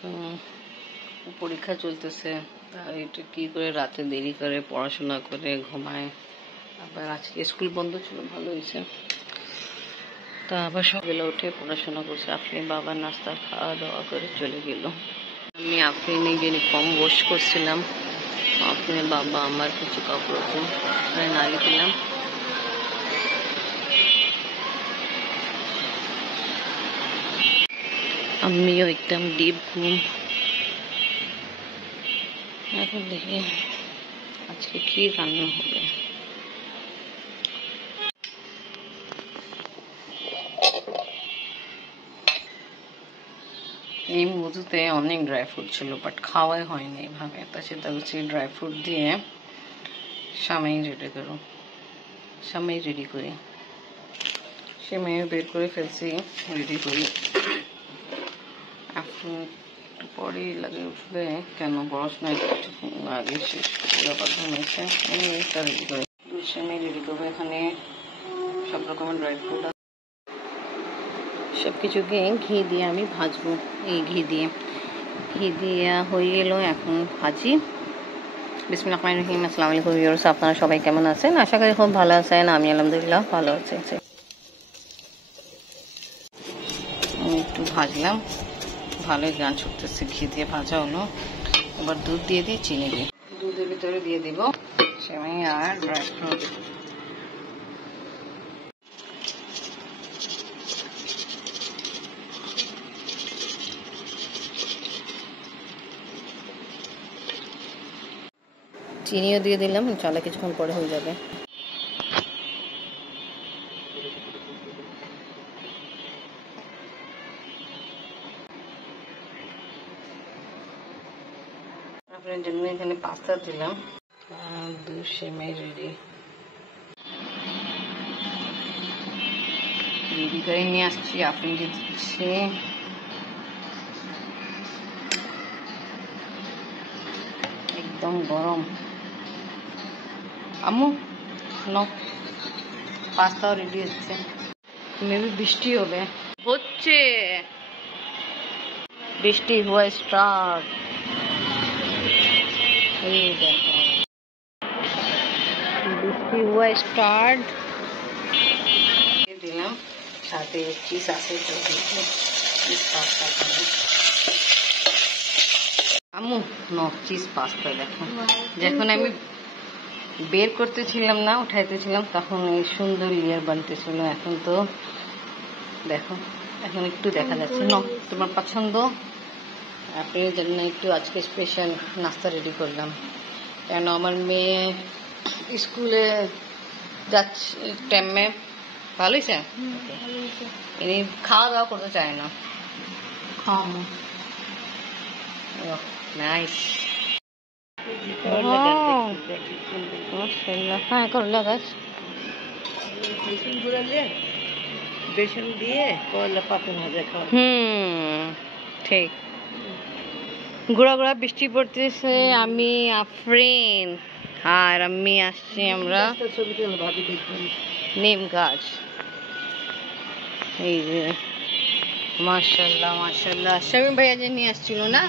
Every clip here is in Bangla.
এখন পরীক্ষা চলতেছে, তাই এটা কি করে রাতে দেরি করে পড়াশোনা করে ঘুমায়। আবার আজকে স্কুল বন্ধ ছিল, ভালো হয়েছে। তা আবার সকালে উঠে পড়াশোনা করছে। আপনি বাবার নাস্তা খাওয়া দাওয়া করে চলে গেল। আমি আফরিনের ইউনিফর্ম ওয়াশ করছিলাম। আফরিনের বাবা আমার কিছু কাপড় নাড়ি দিলাম। আমিও একদম ডিপ ঘুম। এখন দেখি আজকে কি রান্না হবে। এই মধুতে অনেক ড্রাই ফ্রুট ছিল, বাট খাওয়াই হয়নি এভাবে। তা চিন্তা করছি ড্রাই ফ্রুট দিয়ে সামাই রেডি করি। সেমাই বের করে ফেলছি, রেডি করি। এখন একটু পরেই লাগে উঠবে, কেন পড়াশোনা কিছুক্ষণ আগে শেষ করে কথা হয়েছে। এটা রেডি করে দুধ সেমাই রেডি করবো। এখানে সব রকমের ড্রাই ফ্রুট সব কিছুকে ঘি দিয়ে আমি ভাজবো। এই ঘি দিয়ে হয়ে গেল, এখন ভাজি। বিসমিল্লাহির রহমানির রহিম। আসসালামু আলাইকুম ভিউয়ার্স, আপনারা সবাই কেমন আছেন? আশা করি খুব ভালো আছেন। আমি আলহামদুলিল্লাহ ভালো আছি। আমি একটু ভাজলাম, ভালোই গান ছুটতেছে। ঘি দিয়ে ভাজা হলো। এবার দুধ দিয়ে দিই, চিনি দিই। দুধের ভিতরে দিয়ে দিব সেমাই আর ড্রাই ফ্রুট। চিনিও দিয়ে দিলাম, চালা কিছুক্ষণ পরে হয়ে যাবে। আপনার জন্য এখানে পাস্তা দিলাম। দুধ সেমাই রেডি করে নিয়ে আসছি। আপনি দিচ্ছি একদম গরম। আম্মু নো, পাস্তাও রেডি হচ্ছে। মেবি বৃষ্টি হবে, হচ্ছে বৃষ্টি হওয়া স্টার্ট। এই দেখো বৃষ্টি হওয়া স্টার্ট। দিলাম সাথে চিজ আছে, চিজ পাস্তা খাবো। আম্মু নো, চিজ পাস্তা। দেখো যখন আমি বের করতেছিলাম না, উঠাইতেছিলাম, তখন এই সুন্দর লেয়ার বানতেছিল। এখন তো দেখো, এখন একটু দেখা যাচ্ছে। ন তোমার পছন্দ। আপনার জন্য একটু আজকে স্পেশাল নাস্তা রেডি করলাম, কেন আমার মেয়ে স্কুলে যাচ্ছে টাইমে। ভালো হয়েছে। ইনি খাওয়া দাওয়া করতে চায় না। খাওয়াবো। নাইস। হ্যাঁ করলা গাছ বেসন দিয়ে করলা পাতা ভাজা খাওয়া। ঠিক। গুড়া গুড়া বৃষ্টি পড়তেছে। আমি আফরিন আর আমি আসছি আমরা নিম গাছ। এই যে মাশাআল্লাহ মাশাআল্লাহ, শামীম ভাইয়া যে নিয়ে আসছিল না,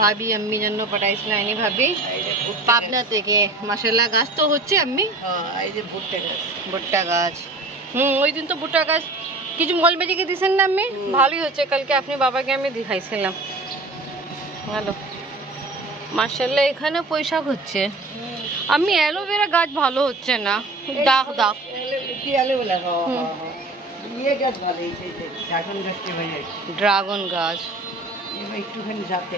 ভাবি আম্মি জন্য পাঠাইছিল। আইনি ভাবি পাবনা থেকে। মাশাআল্লাহ গাছ তো হচ্ছে আম্মি। এই যে ভুট্টা গাছ। ওই দিন তো ভুট্টা গাছ কিছু মল বেজিকে দিয়েছেন না আম্মি, ভালোই হচ্ছে। কালকে আপনি বাবাকে আমি দেখাইছিলাম, ভালো মাশাআল্লাহ। এখানে পয়সা হচ্ছে। আমি অ্যালোভেরা গাছ ভালো হচ্ছে না, দাগ দাগ। ড্রাগন গাছ একটুখানি যাতে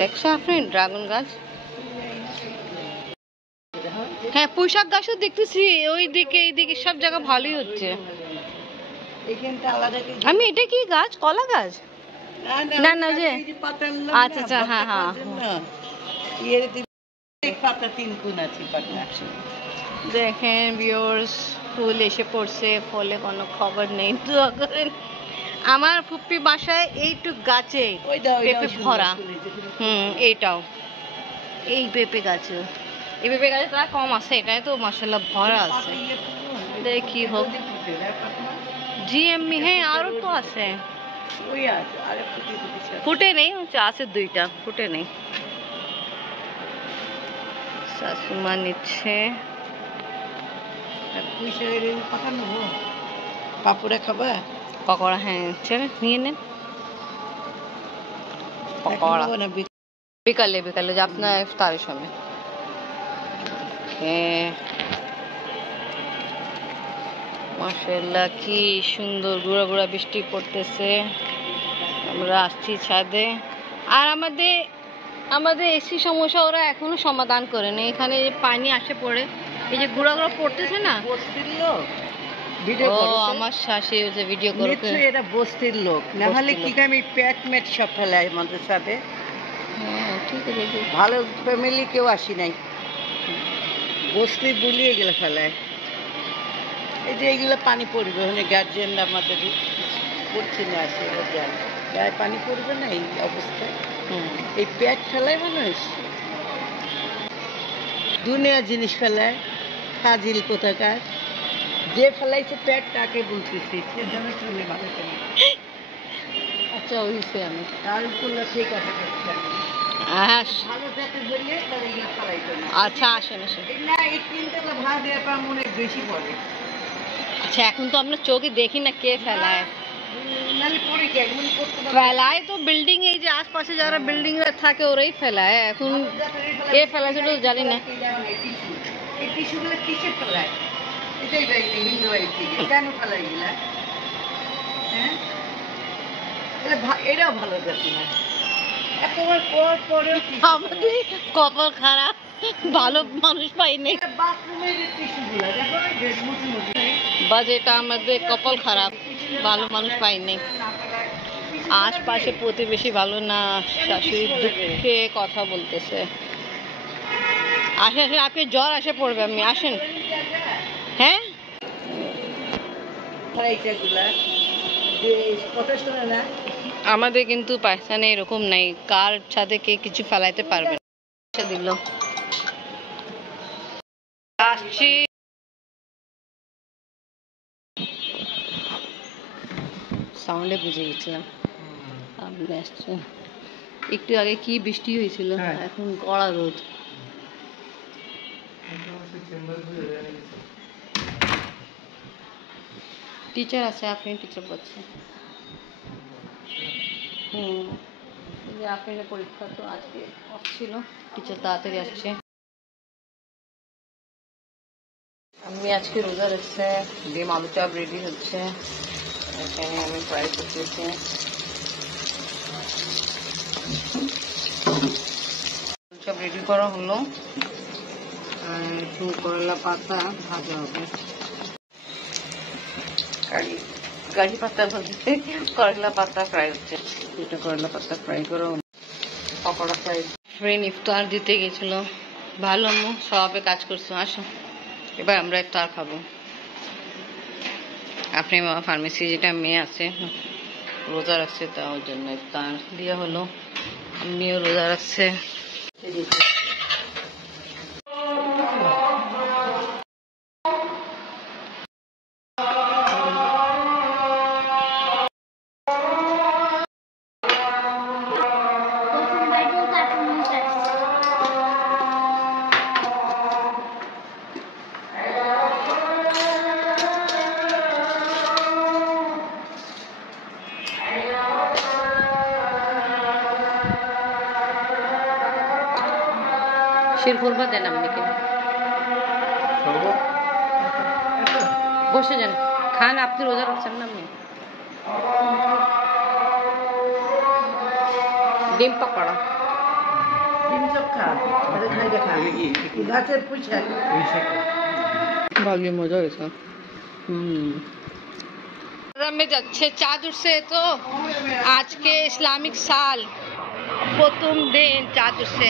দেখছো আপনি ড্রাগন গাছ। হ্যাঁ পুঁইশাক গাছও দেখতেছি ওই দিকে, এইদিকে সব জায়গা ভালোই হচ্ছে। আমি এটা কি গাছ? কলা গাছ? না না যে আচ্ছা আচ্ছা, হ্যাঁ হ্যাঁ। দেখেন ভিউয়ার্স, ফুল এসে পড়ছে, ফলে কোনো খবর নেই। দোয়া করেন। আমার ফুপ্পি বাসায় এইটুক গাছে পেঁপে ভরা। এইটাও এই পেঁপে গাছে, এই পেঁপে গাছে তারা কম আছে, এটাই তো মাশাআল্লাহ ভরা আছে। দেখি হোক। জিএমই হ্যাঁ আরো তো আছে ফুটে নেই আছে দুইটা ফুটে নেই শাশুমা নিচ্ছে পাপড়া খাবা পকোড়া হ্যাঁ চলে নিয়ে নেন পকোড়া বিকালে বিকালে যে আপনার ইফতারের সময় মাশাআল্লাহ কি সুন্দর গুড়া গুড়া বৃষ্টি পড়তেছে আমরা আসছি ছাদে আর আমাদের এসি সমস্যা ওরা এখনো সমাধান করেনি এখানে যে পানি আসে পড়ে এই যে গুড়া গুড়া পড়তেছে না ও আমার শাশি যে ভিডিও করে এটা বস্তির লোক না হলে কি আমি প্যাট ম্যাট সব ফেলাই আমাদের সাথে হ্যাঁ ঠিক আছে ভালো ফ্যামিলি কেউ আসি নাই বস্তি বুলিয়ে গেলে ফেলায় এই যে এইগুলো পানি পড়বে ওখানে গার্জিয়ানরা আমাদের করছে না আসে যায় গায়ে পানি পড়বে না এই অবস্থায় এই প্যাট ফেলায় মানুষ দুনিয়া জিনিস ফেলায় ফাজিল কোথাকার যে ফেলাইছে প্যাট তাকে বলতেছি সে যেন চলে ভালো করে আচ্ছা ওইসে আমি তার উপরে সেই কথা বলছি ভালো যাতে বললে তাহলে এগুলো ফেলাইতো না আচ্ছা আসেন আসেন না এই তিনতলা ভাড়া দেওয়ার পর মনে বেশি পড়ে আচ্ছা এখন তো আমরা চোখে দেখি না কে ফেলায় ফেলায় ফেলায় তো বিল্ডিং এই যে আশপাশে যারা বিল্ডিং এ থাকে ওরাই ফেলায় এখন কে ফেলায় সেটা তো জানি না এই টিস্যুগুলো কিসে ফেলায় এটাই বাইরে হিন্দু বাড়ি থেকে কেন ফেলাই গেলা হ্যাঁ এটাও ভালো জাতি না একেবারে পর পরেও আমাদের কপাল খারাপ ভালো মানুষ পাইনি বাথরুমের টিস্যুগুলো দেখো না যে মুছে মুছে বাজে এটা আমাদের কপাল খারাপ ভালো মানুষ পাইনি আশপাশে প্রতিবেশী ভালো না শাশুড়ির দুঃখে কথা বলতেছে আসেন আসেন আপনি জ্বর আসে পড়বে আমি আসেন হ্যাঁ কথা শোনে না আমাদের কিন্তু পাকিস্তানে এরকম নাই কার ছাদে কে কিছু ফেলাইতে পারবে না দিল আসছি সাউন্ডে বুঝে গেছিলাম আপনি আসছেন একটু আগে কি বৃষ্টি হয়েছিল এখন কড়া রোদ টিচার আছে আপনি টিচার পড়ছেন যে আপনার পরীক্ষা তো আজকে অফ ছিল টিচার তাড়াতাড়ি আসছে আমি আজকে রোজা রাখছে ডিম আলু চাপ রেডি হচ্ছে এখানে আমি ফ্রাই করতেছি আলু চাপ রেডি করা হলো আর করলা পাতা ভাজা হবে কারি পাতা ভাজছে করলা পাতা ফ্রাই হচ্ছে এটা করলা পাতা ফ্রাই করা হলো পকোড়া ফ্রাই ফ্রেন্ড ইফতার দিতে গেছিল ভালো আম্মু সবে কাজ করছো আসো এবার আমরা ইফতার খাবো আপনি ফার্মেসি যেটা মেয়ে আছে রোজা রাখছে তা ওর জন্য ইফতার দেওয়া হলো আম্মিও রোজা রাখছে শিরকুরমা দেন আপনাকে বসে যান খান আপনি রোজা রাখছেন না আপনি ডিম পকোড়া ডিম চক্কা খাই দেখা গাছের পুঁছা ভালো মজা হয়েছে में যাচ্ছে চাঁদ উঠছে তো আজকে ইসলামিক সাল প্রথম দিন চাঁদ উঠছে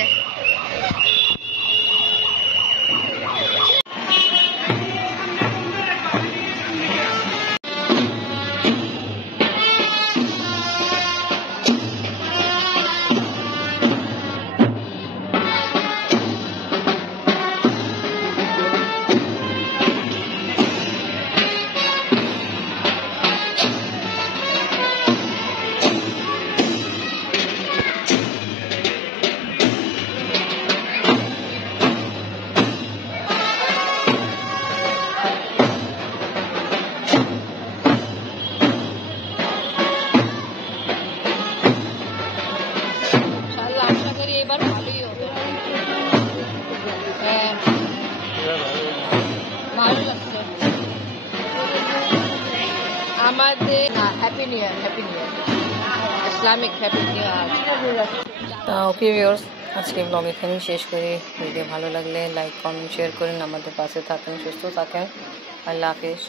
আমাদের happy new year, happy new year, Islamic happy new year. Okay viewers, আজকে ব্লগ এখানেই শেষ করি। ভিডিও ভালো লাগলে লাইক কমেন্ট শেয়ার করুন, আমাদের পাশে থাকেন, সুস্থ থাকেন। আল্লাহ হাফিজ।